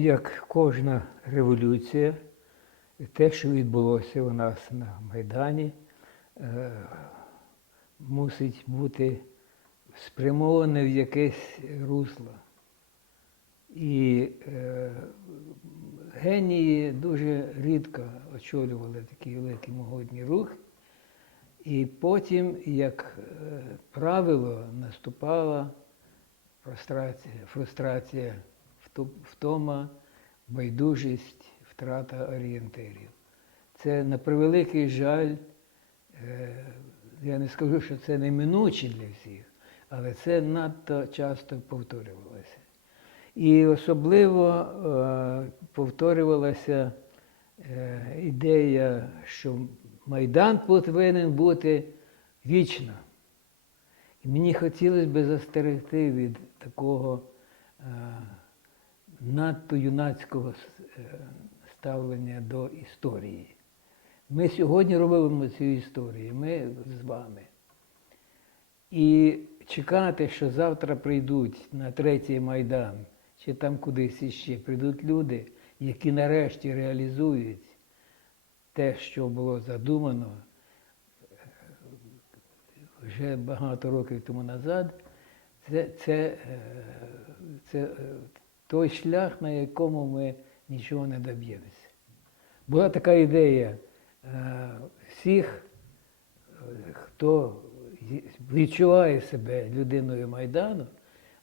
як кожна революція, те, що відбулося у нас на Майдані, е, мусить бути спрямоване в якесь русло. І е, генії дуже рідко очолювали такі великі могутні рухи. І потім, як е, правило, наступала фрустрація, фрустрація, втома, байдужість, втрата орієнтирів. Це на превеликий жаль, е, я не скажу, що це неминуче для всіх, але це надто часто повторювалося. І особливо е, повторювалася е, ідея, що Майдан повинен бути вічно. І мені хотілося б застерегти від такого надто юнацького е, ставлення до історії. Ми сьогодні робимо цю історію, ми з вами. І чекати, що завтра прийдуть на третій майдан, чи там кудись іще, прийдуть люди, які нарешті реалізують те, що було задумано е, вже багато років тому назад, це, це, е, це той шлях, на якому ми нічого не доб'ємося. Була така ідея е, всіх, е, хто відчуває себе людиною Майдану,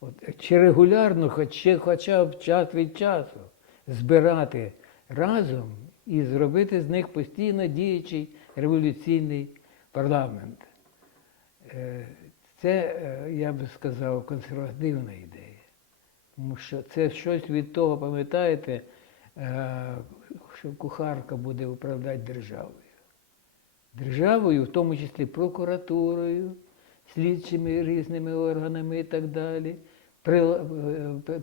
от, чи регулярно, хоч, хоча б час від часу збирати разом і зробити з них постійно діючий революційний парламент. Е, Це, я би сказав, консервативна ідея. Тому що це щось від того, пам'ятаєте, е, що кухарка буде управляти державою. Державою, в тому числі прокуратурою, слідчими різними органами і так далі, е,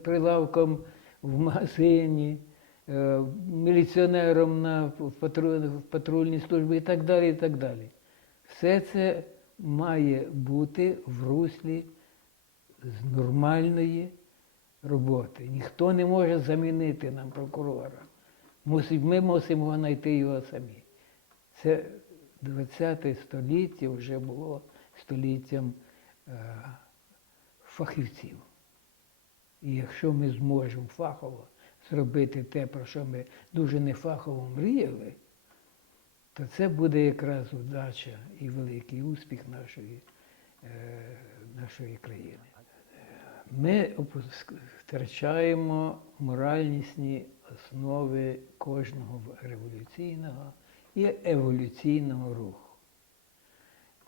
прилавком в магазині, е, міліціонером на патрульній службі і так далі. і так далі. Все це має бути в руслі з нормальної роботи. Ніхто не може замінити нам прокурора. Ми мусимо знайти його самі. Це 20 століття вже було століттям е, фахівців. І якщо ми зможемо фахово зробити те, про що ми дуже нефахово мріяли, то це буде якраз удача і великий успіх нашої, е, нашої країни. Ми втрачаємо моральнісні основи кожного революційного і еволюційного руху,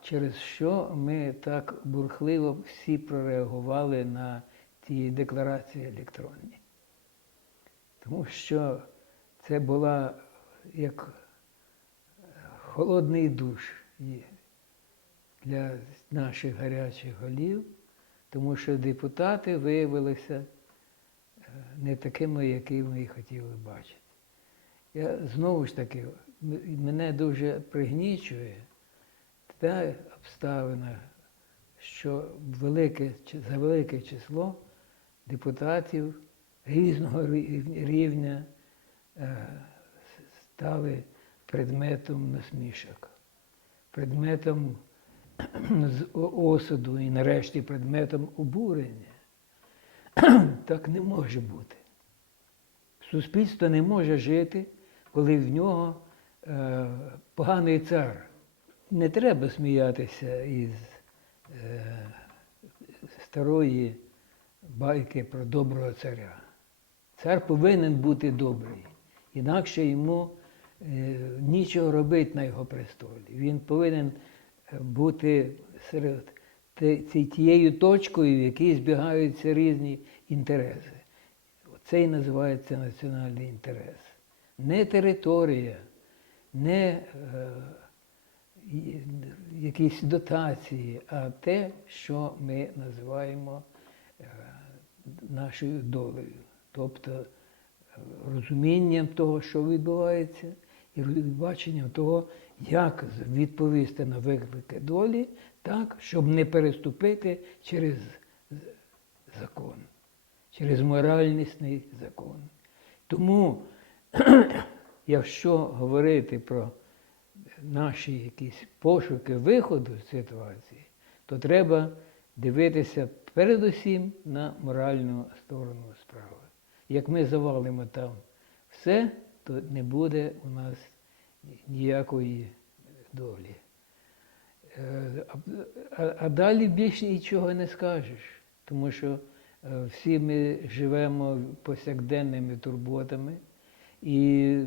через що ми так бурхливо всі прореагували на ті декларації електронні. Тому що це була як холодний душ для наших гарячих голів, тому що депутати виявилися е, не такими, які ми хотіли бачити. Я знову ж таки, мене дуже пригнічує та обставина, що велике, за велике число депутатів різного рівня е, стали предметом насмішок, предметом з- осуду і нарешті предметом обурення. Так не може бути. Суспільство не може жити, коли в нього е, поганий цар. Не треба сміятися із е, старої байки про доброго царя. Цар повинен бути добрий, інакше йому е, нічого робити на його престолі. Він повинен бути серед тією точкою, в якій збігаються різні інтереси. Це і називається національний інтерес. Не територія, не е, якісь дотації, а те, що ми називаємо е, нашою долею. Тобто е, розумінням того, що відбувається, і баченням того, як відповісти на виклики долі так, щоб не переступити через закон, через моральнісний закон. Тому, якщо говорити про наші якісь пошуки виходу з ситуації, то треба дивитися передусім на моральну сторону справи. Як ми завалимо там все, то не буде у нас ніякої долі. Е, А, а- далі більше нічого не скажеш, тому що е, всі ми живемо повсякденними турботами, і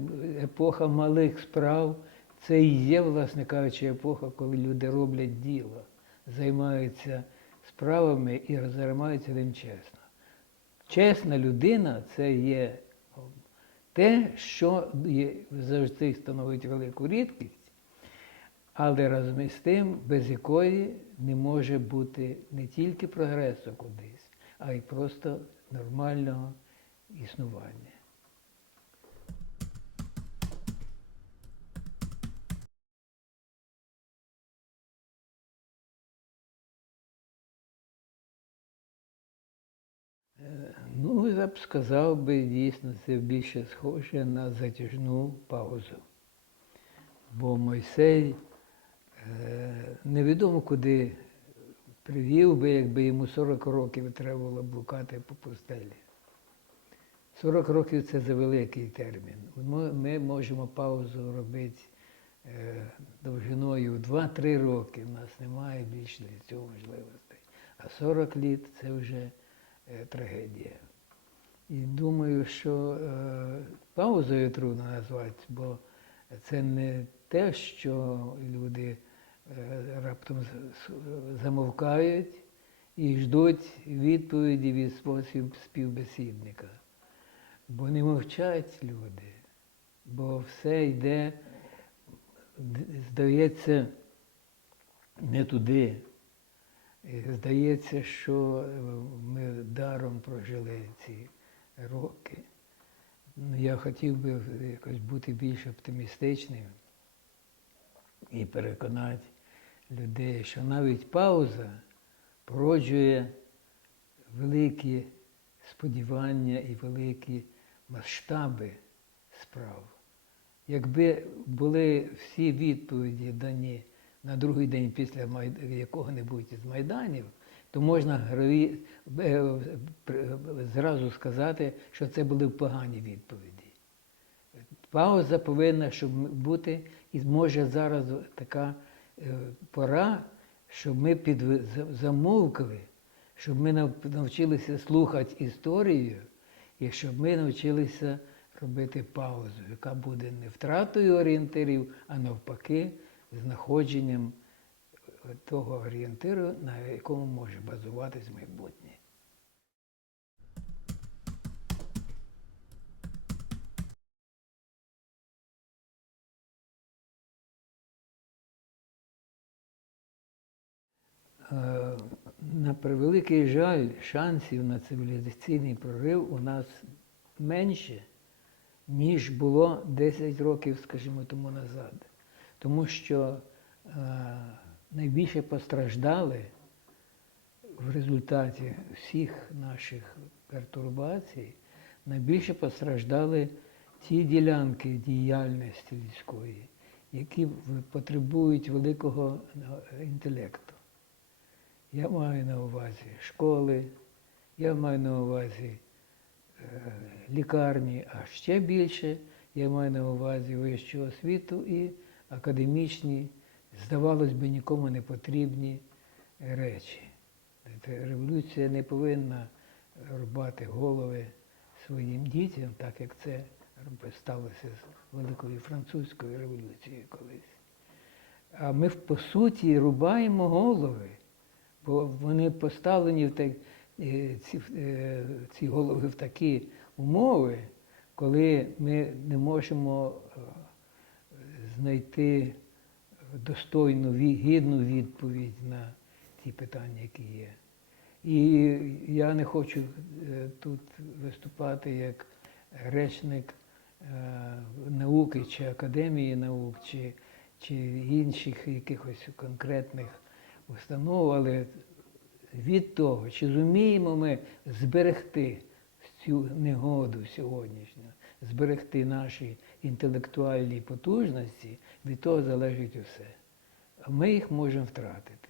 епоха малих справ це і є, власне кажучи, епоха, коли люди роблять діло, займаються справами і займаються ним чесно. Чесна людина це є те, що завжди становить велику рідкість, але разом із тим, без якої не може бути не тільки прогресу кудись, а й просто нормального існування. Е, Ну, я б сказав би, дійсно, це більше схоже на затяжну паузу. Бо Мойсей е, невідомо куди привів би, якби йому 40 років треба було блукати по пустелі. 40 років це за великий термін. Ми, можемо паузу робити е, довжиною 2-3 роки. У нас немає більше для цього можливостей. А 40 літ це вже е, трагедія. І думаю, що е, паузою трудно назвати, бо це не те, що люди е, раптом замовкають і ждуть відповіді від свого співбесідника. Бо не мовчать люди, бо все йде, здається, не туди. І Здається, що е, ми даром прожили ці роки. Ну, Я хотів би якось бути більш оптимістичним і переконати людей, що навіть пауза породжує великі сподівання і великі масштаби справ. Якби були всі відповіді дані на другий день після якого-небудь із майданів, то можна е, зразу сказати, що це були погані відповіді. Пауза повинна щоб бути, і може зараз така е, пора, щоб ми під, замовкли, щоб ми навчилися слухати історію, і щоб ми навчилися робити паузу, яка буде не втратою орієнтирів, а навпаки, знаходженням того орієнтиру, на якому може базуватись майбутнє. Е, На превеликий жаль, шансів на цивілізаційний прорив у нас менше, ніж було 10 років, скажімо, тому назад. Тому що е, найбільше постраждали в результаті всіх наших пертурбацій, найбільше постраждали ті ділянки діяльності людської, які потребують великого е, інтелекту. Я маю на увазі школи, я маю на увазі е, лікарні, а ще більше я маю на увазі вищу освіту і академічні, здавалось би, нікому не потрібні речі. Революція не повинна рубати голови своїм дітям, так як це сталося з Великою Французькою революцією колись. А ми по суті рубаємо голови, бо вони поставлені в так, е, ці, е, ці голови в такі умови, коли ми не можемо е, знайти достойну, гідну відповідь на ті питання, які є. І я не хочу е, тут виступати як речник е, науки чи академії наук, чи, чи інших якихось конкретних установ, але від того, чи зуміємо ми зберегти цю негоду сьогоднішню, зберегти наші інтелектуальні потужності, від того залежить усе. А ми їх можемо втратити.